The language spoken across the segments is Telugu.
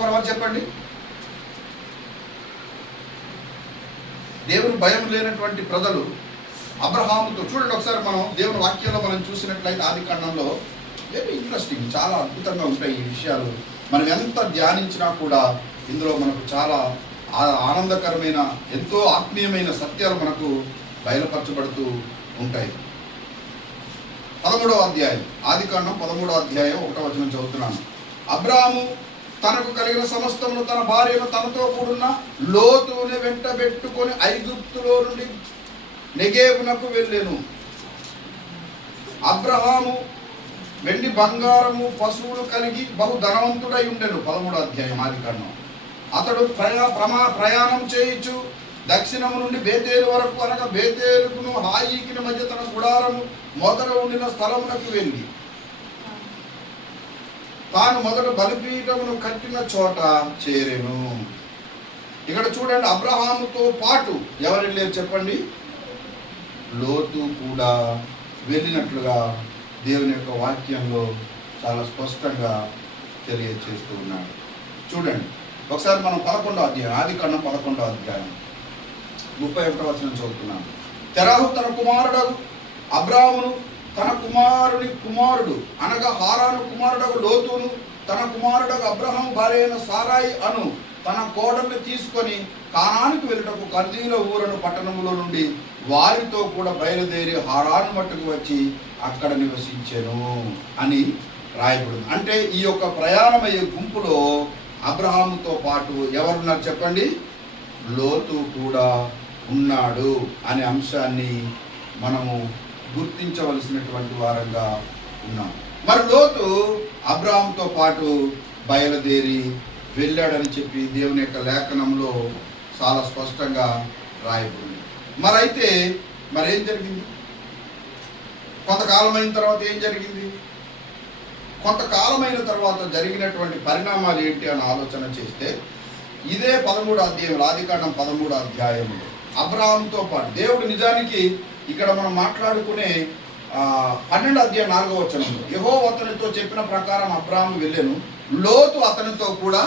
మరొకరు చెప్పండి. దేవుని భయం లేనటువంటి ప్రజలు అబ్రహాముతో చూడండి. ఒకసారి మనం దేవుని వాక్యంలో మనం చూసినట్లయితే ఆదికాండంలో వెరీ ఇంట్రెస్టింగ్, చాలా అద్భుతంగా ఉంటాయి ఈ విషయాలు. మనం ఎంత ధ్యానించినా కూడా ఇందులో మనకు చాలా ఆనందకరమైన, ఎంతో ఆత్మీయమైన సత్యాలు మనకు బయలుపరచబడుతూ ఉంటాయి. 13వ అధ్యాయం, ఆదికాండం 13వ అధ్యాయం 1వ వచనం చదువుతున్నాను. అబ్రాహాము తనకు కలిగిన సమస్తమును, తన భార్యను, తనతో కూడున్న లోతుని వెంటబెట్టుకొని ఐగుప్తులో నుండి నెగేవునకు వెళ్ళెను. అబ్రహాము వెండి బంగారము పశువులు కలిగి బహు ధనవంతుడై ఉండెను. 13వ అధ్యాయం ఆదికాండం. అతడు ప్రయాణం చేయించు దక్షిణము నుండి బేతేలు వరకు, అనగా బేతేలుకును హాయికిని మధ్య తన గుడారము మొదట ఉండిన స్థలమునకు వెళ్ళి తాను మొదట బలిపీఠమును కట్టిన చోట చేరెను. ఇక్కడ చూడండి, అబ్రహాముతో పాటు ఎవరు వెళ్ళారు చెప్పండి? లోతు కూడా వెళ్ళినట్లుగా దేవుని యొక్క వాక్యంలో చాలా స్పష్టంగా తెలియజేస్తూ ఉన్నాడు. చూడండి ఒకసారి మనం 11వ అధ్యాయం, ఆదికాండం 11వ అధ్యాయం 31వ వచనం చదువుతున్నాను. తెరాహు తన కుమారుడు అబ్రాహామును, తన కుమారుని కుమారుడు అనగా హారాను కుమారుడు లోతును, తన కుమారుడు అబ్రహాము భార్య అయిన సారాయి అను తన కోడల్ని తీసుకొని కానానికి వెళ్ళటకు కల్దీల ఊరను పట్టణములో నుండి వారితో కూడా బయలుదేరి హారాను మట్టుకు వచ్చి అక్కడ నివసించెను అని రాయబడింది. అంటే ఈ యొక్క ప్రయాణమయ్యే గుంపులో అబ్రహాముతో పాటు ఎవరున్నారు చెప్పండి? లోతు కూడా ఉన్నాడు అనే అంశాన్ని మనము గుర్తించవలసినటువంటి వారంగా ఉన్నాం. మరి లోతు అబ్రహాముతో పాటు బయలుదేరి వెళ్ళాడని చెప్పి దేవుని యొక్క లేఖనంలో చాలా స్పష్టంగా రాయబడింది. మరేం జరిగింది? కొంతకాలమైన తర్వాత ఏం జరిగింది? కొంతకాలమైన తర్వాత జరిగినటువంటి పరిణామాలు ఏంటి అని ఆలోచన చేస్తే ఇదే 13వ అధ్యాయం, ఆదికాండం 13వ అధ్యాయంలో అబ్రహాముతో పాటు దేవుడు నిజానికి ఇక్కడ మనం మాట్లాడుకునే 12వ అధ్యాయం 4వ వచనంలో యెహోవా అతనితో చెప్పిన ప్రకారం అబ్రహాము వెళ్ళెను, లోతు అతనితో కూడా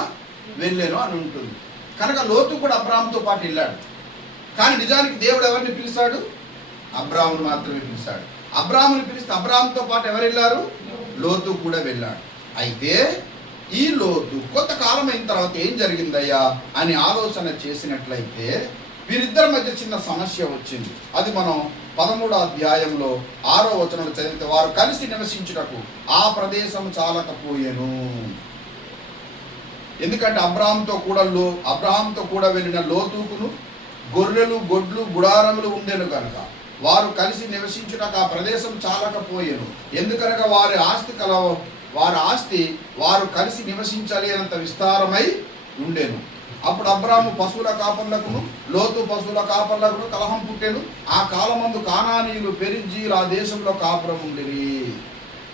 వెళ్ళెను అని ఉంటుంది. కనుక లోతు కూడా అబ్రహాముతో పాటు వెళ్ళాడు. కానీ నిజానికి దేవుడు ఎవరిని పిలిచాడు? అబ్రహామును మాత్రమే పిలిచాడు. అబ్రహాముని పిలిస్తే అబ్రహాముతో పాటు ఎవరు వెళ్ళారు? లోతు కూడా వెళ్ళాడు. అయితే ఈ లోతు కొంతకాలం అయిన తర్వాత ఏం జరిగిందయ్యా అని ఆలోచన చేసినట్లయితే వీరిద్దరి మధ్య చిన్న సమస్య వచ్చింది. అది మనం 13వ అధ్యాయంలో 6వ వచనంలో చదివితే, వారు కలిసి నివసించుటకు ఆ ప్రదేశం చాలకపోయెను. ఎందుకంటే అబ్రహాముతో కూడా వెళ్ళిన లోతుకును గొర్రెలు, గొడ్లు, గుడారములు ఉండెను కనుక వారు కలిసి నివసించుటకు ఆ ప్రదేశం చాలకపోయెను. ఎందుకనగా వారి ఆస్తి వారు కలిసి నివసించలేనంత విస్తారమై ఉండెను. అప్పుడు అబ్రాము పశువుల కాపర్లకును లోతు పశువుల కాపర్లకును కలహం పుట్టెను. ఆ కాలమందు కానానీయులు పెరిజ్జీలు ఆ దేశంలో కాపురం ఉండేది.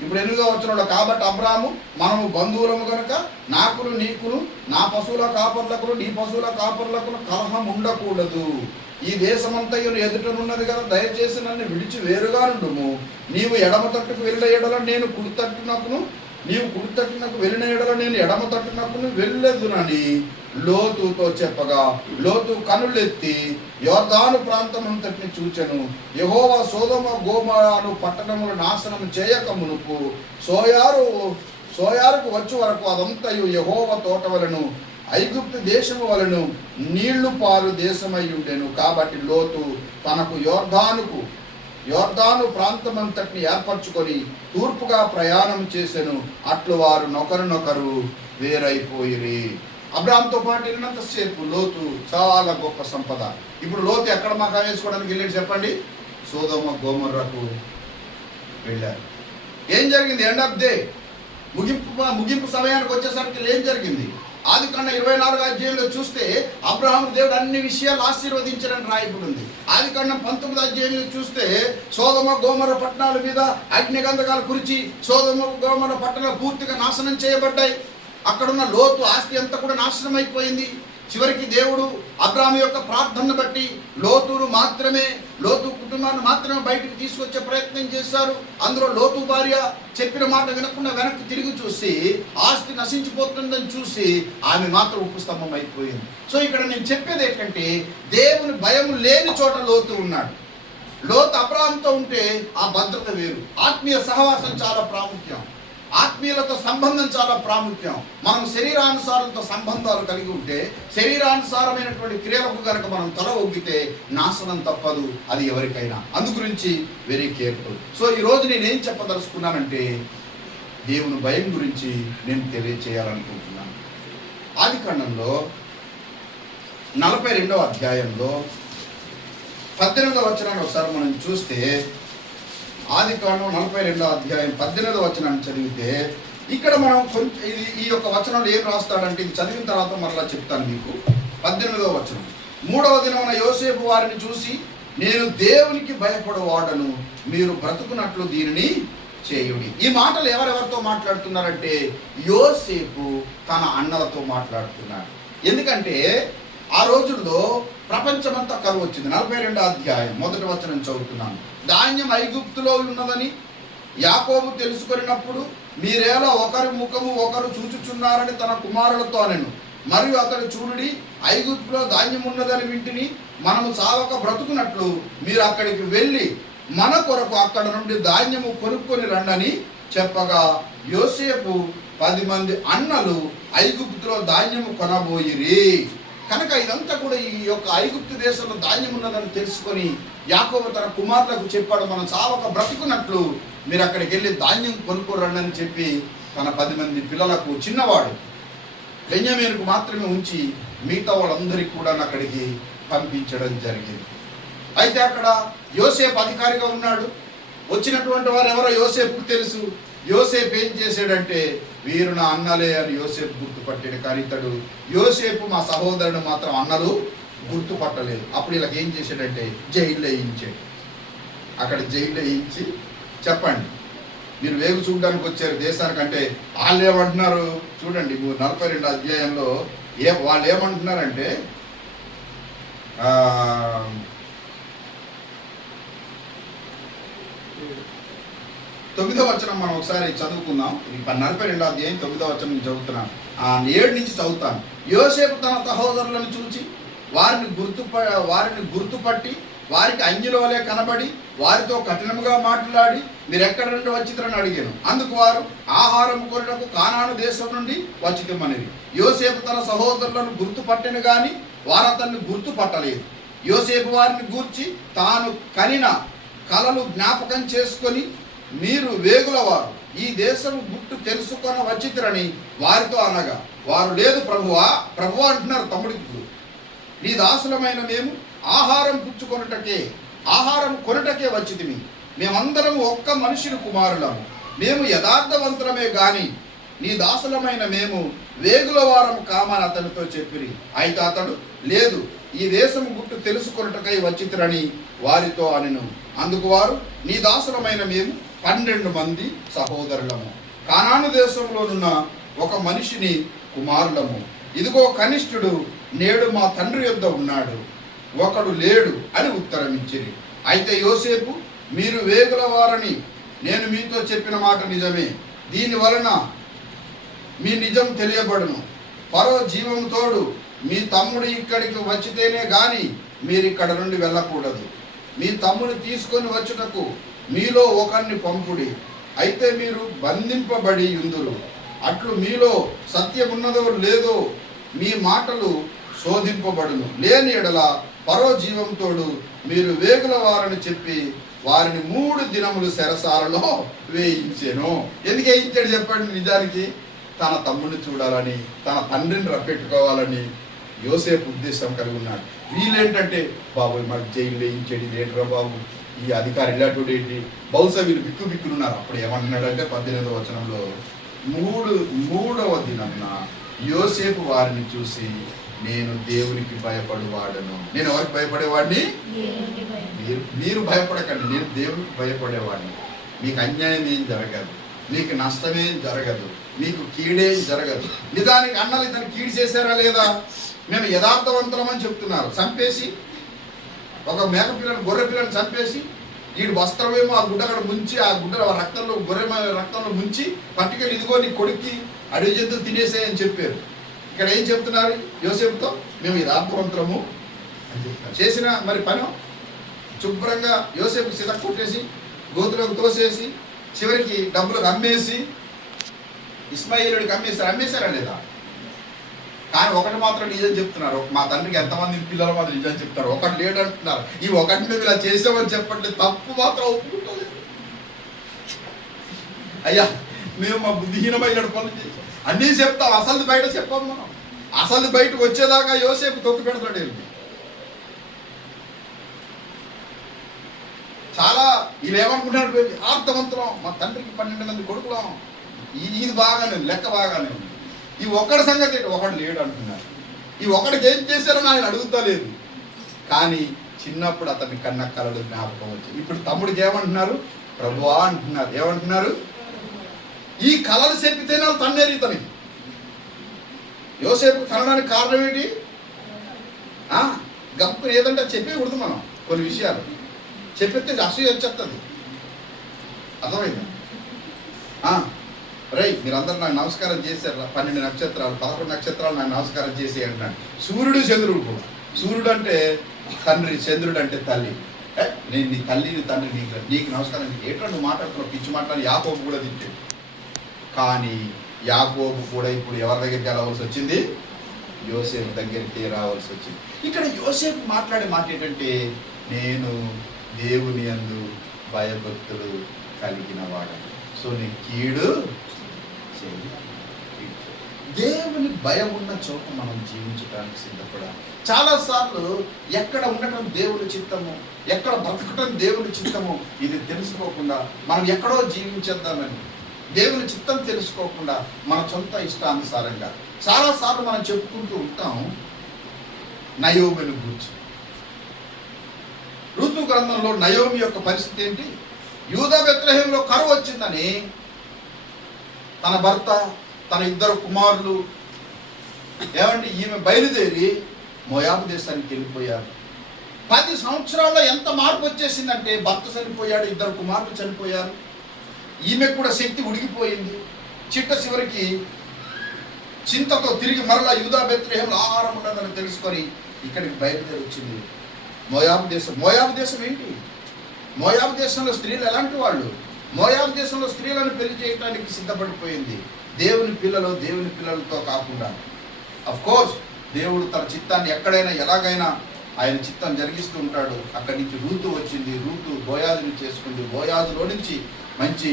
ఇప్పుడు 8వ వచనంలో, కాబట్టి అబ్రాము మనము బంధువులము కనుక నాకును నీకును నా పశువుల కాపర్లకును నీ పశువుల కాపర్లకును కలహం ఉండకూడదు. ఈ దేశమంతయు ఎదుటనున్నది కదా, దయచేసి నన్ను విడిచి వేరుగా నుండుము. నీవు ఎడమ తట్టుకు వెళ్ళిన ఎడల నేను కుడి తట్టునకును, నీవు కుడి తట్టునకు వెళ్ళిన ఎడల నేను ఎడమ తట్టునకును వెళ్ళెదునని లోతుతో చెప్పగా, లోతు కనులెత్తి యొర్దాను ప్రాంతమంతటిని చూచెను. యెహోవా సొదొమ గొమొరాను పట్టణములు నాశనం చేయక మునుపు సోయారుకు వచ్చే వరకు అదంతయు యెహోవా తోట వలెను ఐగుప్తు దేశము వలెను నీళ్లు పారు దేశమై ఉండెను. కాబట్టి లోతు తనకు యోర్దాను ప్రాంతమంతటిని ఏర్పరచుకొని తూర్పుగా ప్రయాణం చేసెను. అట్లు వారు నొకరినొకరు వేరైపోయిరి. అబ్రాహాముతో పాటు వెళ్ళినంతసేపు లోతు చాలా గొప్ప సంపద. ఇప్పుడు లోతు ఎక్కడ మకా వేసుకోవడానికి వెళ్ళాడు చెప్పండి? సొదొమ గొమొర్రాకు వెళ్ళారు. ఏం జరిగింది? ఎండ్ ఆఫ్ డే ముగింపు సమయానికి వచ్చేసరికి ఏం జరిగింది? ఆదికాండం 24వ అధ్యాయంలో చూస్తే అబ్రహాము దేవుడు అన్ని విషయాలు ఆశీర్వదించారని రాయబడింది. ఆదికాండం 19వ అధ్యాయంలో చూస్తే సొదొమ గొమొర్రా పట్టణాల మీద అగ్నిగంధకాలు కురిచి సొదొమ గొమొర్రా పట్టణాలు పూర్తిగా నాశనం చేయబడ్డాయి. అక్కడున్న లోతు ఆస్తి అంతా కూడా నాశనం అయిపోయింది. చివరికి దేవుడు అబ్రాహాము యొక్క ప్రార్థనను బట్టి లోతు కుటుంబాన్ని మాత్రమే బయటికి తీసుకొచ్చే ప్రయత్నం చేశారు. అందులో లోతు భార్య చెప్పిన మాట వినకుండా వెనక్కి తిరిగి చూసి ఆస్తి నశించిపోతుందని చూసి ఆమె మాత్రం ఉపస్తంభం అయిపోయింది. సో ఇక్కడ నేను చెప్పేది ఏంటంటే, దేవుని భయం లేని చోట లోతు ఉన్నాడు. లోతు అబ్రాహాముతో ఉంటే ఆ భద్రత వేరు. ఆత్మీయ సహవాసం చాలా ప్రాముఖ్యం. ఆత్మీయులతో సంబంధం చాలా ప్రాముఖ్యం. మనం శరీరానుసారంతో సంబంధాలు కలిగి ఉంటే, శరీరానుసారమైనటువంటి క్రియలకు కనుక మనం తల ఒగ్గితే నాశనం తప్పదు, అది ఎవరికైనా. అందు గురించి వెరీ కేర్ఫుల్. సో ఈరోజు నేనేం చెప్పదలుచుకున్నానంటే, దేవుని భయం గురించి నేను తెలియచేయాలనుకుంటున్నాను. ఆదికాండంలో 42వ అధ్యాయంలో 18వ వచనాన్ని ఒకసారి మనం చూస్తే, ఆదికాండం 42వ అధ్యాయం 18వ వచనాన్ని చదివితే, ఇక్కడ మనం కొంచెం ఈ యొక్క వచనంలో ఏం రాస్తాడంటే, ఇది చదివిన తర్వాత మరలా చెప్తాను మీకు. 18వ వచనం, 3వ దినమున యోసేపు వారిని చూసి, నేను దేవునికి భయపడవాడను, మీరు బ్రతుకున్నట్లు దీనిని చేయుడి. ఈ మాటలు ఎవరెవరితో మాట్లాడుతున్నారంటే, యోసేపు తన అన్నలతో మాట్లాడుతున్నాడు. ఎందుకంటే ఆ రోజుల్లో ప్రపంచమంతా కరువు వచ్చింది. 42వ అధ్యాయం 1వ వచనం చదువుతున్నాను. ధాన్యం ఐగుప్తులో ఉన్నదని యాకోబు తెలుసుకొనినప్పుడు, మీరేలా ఒకరి ముఖము ఒకరు చూచుచున్నారని తన కుమారులతో అనెను. మరియు అతడు, చూడుడి, ఐగుప్తులో ధాన్యం ఉన్నదని వింటిని, మనము చావక బ్రతుకున్నట్లు మీరు అక్కడికి వెళ్ళి మన కొరకు అక్కడ నుండి ధాన్యము కొనుక్కొని రండని చెప్పగా, యోసేపు 10 మంది అన్నలు ఐగుప్తులో ధాన్యము కొనబోయిరి. కనుక ఇదంతా కూడా ఈ యొక్క ఐగుప్తు దేశంలో ధాన్యం ఉన్నదని తెలుసుకొని యాకోబు తన కుమారులకు చెప్పాడు, మనం చావక బ్రతుకున్నట్లు మీరు అక్కడికి వెళ్ళి ధాన్యం కొనుక్కోరండి అని చెప్పి తన 10 మంది పిల్లలకు, చిన్నవాడు బెన్యామీనుకు మాత్రమే ఉంచి మిగతా వాళ్ళందరికీ కూడా అక్కడికి పంపించడం జరిగింది. అయితే అక్కడ యోసేపు అధికారిగా ఉన్నాడు. వచ్చినటువంటి వారు ఎవరో యోసేపుకు తెలుసు. యోసేపు ఏం చేశాడంటే, వీరు నా అన్నలే అని యోసేపు గుర్తుపట్టాడు. కానీ ఇతడు యోసేపు మా సహోదరుడు మాత్రం అన్నలు గుర్తుపట్టలేదు. అప్పుడు వీళ్ళకి ఏం చేశాడంటే, జైల్లో వేయించాడు. అక్కడ జైల్లో వేయించి, చెప్పండి మీరు వేగు చూడడానికి వచ్చారు దేశానికంటే, వాళ్ళు ఏమంటున్నారు చూడండి. 42వ అధ్యాయంలో వాళ్ళు ఏమంటున్నారంటే, 9వ వచనం మనం ఒకసారి చదువుకుందాం. 42వ అధ్యాయం 9వ వచనం నుంచి చదువుతున్నాను. 7 నుంచి చదువుతాను. యోసేపు తన సహోదరులను చూచి వారిని గుర్తుపట్టి వారికి అన్యుల వలె కనబడి వారితో కఠినముగా మాట్లాడి, మీరు ఎక్కడి నుండి వచ్చిరని అడిగాను. అందుకు వారు, ఆహారం కొనుటకు కానాను దేశం నుండి వచ్చితమనిరి. యోసేపు తన సహోదరులను గుర్తుపట్టిన గాని వారు అతన్ని గుర్తుపట్టలేదు. యోసేపు వారిని గూర్చి తాను కనిన కలలు జ్ఞాపకం చేసుకొని, మీరు వేగులవారు, ఈ దేశము గుట్టు తెలుసుకొని వచ్చిరని వారితో అనగా, వారు, లేదు ప్రభువా అంటున్నారు తమ్ముడికి, నీ దాసులమైన మేము ఆహారం కొనుటకే వచ్చితిమి. మేమందరము ఒక్క మనుషుని కుమారులము, మేము యథార్థవంతులమే గాని నీ దాసులమైన మేము వేగుల వారము కామని అతనితో చెప్పిరి. అయితే అతడు, లేదు, ఈ దేశము గుట్టు తెలుసుకొనుటకై వచ్చితిరని వారితో అనెను. అందుకు వారు, నీ దాసులమైన మేము 12 మంది సహోదరులము, కానాను దేశంలోనున్న ఒక మనిషిని కుమారులము. ఇదిగో కనిష్ఠుడు నేడు మా తండ్రి యొద్ద ఉన్నాడు, ఒకడు లేడు అని ఉత్తరం ఇచ్చిరి. అయితే యోసేపు, మీరు వేగుల వారని నేను మీతో చెప్పిన మాట నిజమే. దీని వలన మీ నిజం తెలియబడును. పరో జీవం తోడు మీ తమ్ముడు ఇక్కడికి వచ్చితేనే గాని మీరు ఇక్కడ నుండి వెళ్ళకూడదు. మీ తమ్ముడు తీసుకొని వచ్చుటకు మీలో ఒకరిని పంపుడి. అయితే మీరు బంధింపబడి ఉందురు. అట్లు మీలో సత్యం ఉన్నదో లేదో మీ మాటలు శోధింపబడును. లేని ఎడల పరో జీవంతోడు మీరు వేగుల వారని చెప్పి వారిని 3 దినములు చెరసాలలో వేయించాను. ఎందుకు వేయించాడు చెప్పండి? నిజానికి తన తమ్ముడిని చూడాలని, తన తండ్రిని రప్పెట్టుకోవాలని యోసేపు ఉద్దేశం కలిగి ఉన్నాడు. వీళ్ళేంటంటే, బాబు మాకు జైలు వేయించేది ఏంట్రా బాబు, ఈ అధికారి ఇలాంటి ఏంటి, బహుశా వీళ్ళు బిక్కున్నారు. అప్పుడు ఏమంటున్నాడంటే 18వ వచనంలో, 3వ దినమున యోసేపు వారిని చూసి, నేను దేవునికి భయపడేవాడను. నేను ఎవరికి భయపడేవాడిని? మీరు భయపడకండి, నేను దేవునికి భయపడేవాడిని. మీకు అన్యాయం ఏం జరగదు, మీకు నష్టమేం జరగదు. మీకు కీడే జరగదు. నిజానికి అన్నలు ఇతను కీడు చేశారా లేదా? మేము యథార్థవంతులం అని చెప్తున్నారు. చంపేసి ఒక మేక పిల్లని, గొర్రె పిల్లని చంపేసి వీడు వస్త్రమేమో ఆ గుడ్డ అక్కడ ముంచి, ఆ గుడ్డ రక్తంలో, గొర్రె రక్తంలో ముంచి పట్టుకెళ్ళి ఇదిగో నీ కొడుక్కి అడవి జంతువులు తినేసేయని చెప్పారు. ఇక్కడ ఏం చెప్తున్నారు యోసేపుతో? మేము యథార్థవంతులము అని చెప్తున్నారు. చేసిన మరి పని శుభ్రంగా యోసేపు సిత కొట్టేసి గోతులకు తోసేసి చివరికి డబ్బులకు అమ్మేసి ఇస్మాయిలుడికి అమ్మేశారా లేదా? కానీ ఒకటి మాత్రం నిజం చెప్తున్నారు. మా తండ్రికి ఎంతమంది పిల్లల మాత్రం నిజం చెప్తారు, ఒకటి లేడు అంటున్నారు. ఈ ఒకటి మేము ఇలా చేసామని చెప్పండి, తప్పు మాత్రం ఒప్పుకుంటలేదు. అయ్యా మేము మా బుద్ధిహీనమైన పనులు చేసాం అన్నీ చెప్తాం, అసలు బయట చెప్పాం. మనం అసలు బయటకు వచ్చేదాకా యోసేపు తొక్కి పెడతాడు. వెళ్ళి చాలా వీళ్ళు ఏమనుకుంటున్నారు, అర్థవంతులం, మా తండ్రికి 12 మంది కొడుకులం, ఇది బాగానే ఉంది, లెక్క బాగానే ఉంది. ఈ ఒక్కడి సంగతి ఒకడు లేడు అంటున్నారు. ఈ ఒకడికి ఏం చేశారని ఆయన అడుగుతలేదు. కానీ చిన్నప్పుడు అతన్ని కన్న కలలు జ్ఞాపకం వచ్చింది. ఇప్పుడు తమ్ముడికి ఏమంటున్నారు? ప్రభువా అంటున్నారు. ఏమంటున్నారు? ఈ కళలు చెప్పితేనే వాళ్ళు తన్నేరు ఇతనికి. యోసేపు తనడానికి కారణం ఏంటి? గప్పు ఏదంటే చెప్పేకూడదు. మనం కొన్ని విషయాలు చెప్పితే అసూయ వచ్చేస్తుంది. అర్థమైందా? రై మీరందరూ నాకు నమస్కారం చేశారు. 12 నక్షత్రాలు 11 నక్షత్రాలు నాకు నమస్కారం చేసి అంటున్నాడు. సూర్యుడు చంద్రుడు కూడా. సూర్యుడు అంటే తండ్రి, చంద్రుడు అంటే తల్లి. నేను నీ తల్లి, నీ తండ్రి, నీకు నమస్కారం. ఏంటో నువ్వు మాట్లాడుతున్నావు, పిచ్చి మాట్లాడి యాకోబు కూడా తిట్టాడు. కానీ యాకోబు కూడా ఇప్పుడు ఎవరి దగ్గరికి రావాల్సి వచ్చింది? యోసేపు దగ్గరికి రావాల్సి వచ్చింది. ఇక్కడ యోసేపు మాట్లాడే మాట ఏంటంటే, నేను దేవుని యందు భయభక్తులు కలిగిన వాడు. సో నీ కీడు దేవుని భయం ఉన్న చోట మనం జీవించడానికి సిద్ధపడాలి. చాలాసార్లు ఎక్కడ ఉండటం దేవుని చిత్తము, ఎక్కడ బ్రతకటం దేవుని చిత్తము ఇది తెలుసుకోకుండా మనం ఎక్కడో జీవించేద్దామని, దేవుని చిత్తం తెలుసుకోకుండా మన సొంత ఇష్టానుసారంగా చాలాసార్లు మనం చెప్పుకుంటూ ఉంటాం. నయోమిని గురించి ఋతు గ్రంథంలో నయోమి యొక్క పరిస్థితి ఏంటి? యూదా బెత్లెహేములో కరువు వచ్చిందని తన భర్త, తన 2 కుమారులు ఏమండి ఈమె బయలుదేరి మోయాబు దేశానికి వెళ్ళిపోయారు. 10 సంవత్సరాల్లో ఎంత మార్పు వచ్చేసిందంటే, భర్త చనిపోయాడు, 2 కుమారులు చనిపోయారు, ఈమె కూడా శక్తి ఉడిగిపోయింది. చిట్ట చివరికి చింతతో తిరిగి మరలా యూదా బెత్లెహేములో ఆహారం ఉండదని తెలుసుకొని ఇక్కడికి బయలుదేరి వచ్చింది. మోయాబు దేశం. మోయాబు దేశం ఏంటి? మోయాబు దేశంలో స్త్రీలు ఎలాంటి వాళ్ళు? మోయాబు దేశంలో స్త్రీలను పెళ్లి చేయడానికి సిద్ధపడిపోయింది. దేవుని పిల్లలతో కాకుండా. అఫ్ కోర్స్ దేవుడు తన చిత్తాన్ని ఎక్కడైనా ఎలాగైనా ఆయన చిత్తం జరిగిస్తూ ఉంటాడు. అక్కడి నుంచి రూతు వచ్చింది. రూతు బోయాజుని చేసుకుంది. బోయాజులో నుంచి మంచి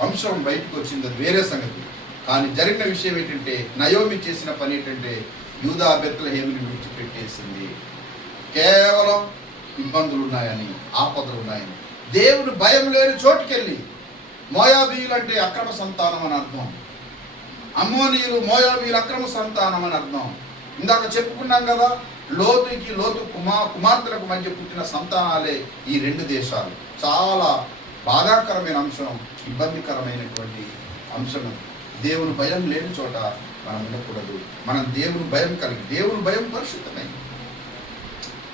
వంశం బయటకు వచ్చింది, అది వేరే సంగతి. కానీ జరిగిన విషయం ఏంటంటే, నయోమి చేసిన పని ఏంటంటే యూదా బెత్లెహేముని విడిచిపెట్టేసింది. కేవలం ఇబ్బందులు ఉన్నాయని, ఆపదలు ఉన్నాయని, దేవుని భయం లేని చోటుకెళ్ళి. మోయాబీయులు అంటే అక్రమ సంతానం అని అర్థం. అమ్మోనీయులు, మోయాబీయులు అక్రమ సంతానం అని అర్థం. ఇందాక చెప్పుకున్నాం కదా, లోతు కుమార్తెలకు మధ్య పుట్టిన సంతానాలే ఈ 2 దేశాలు. చాలా బాధాకరమైన అంశం, ఇబ్బందికరమైనటువంటి అంశం. దేవుని భయం లేని చోట మనం ఉండకూడదు. మనం దేవుని భయం కలిగి, దేవుని భయం పరిశుద్ధమైంది.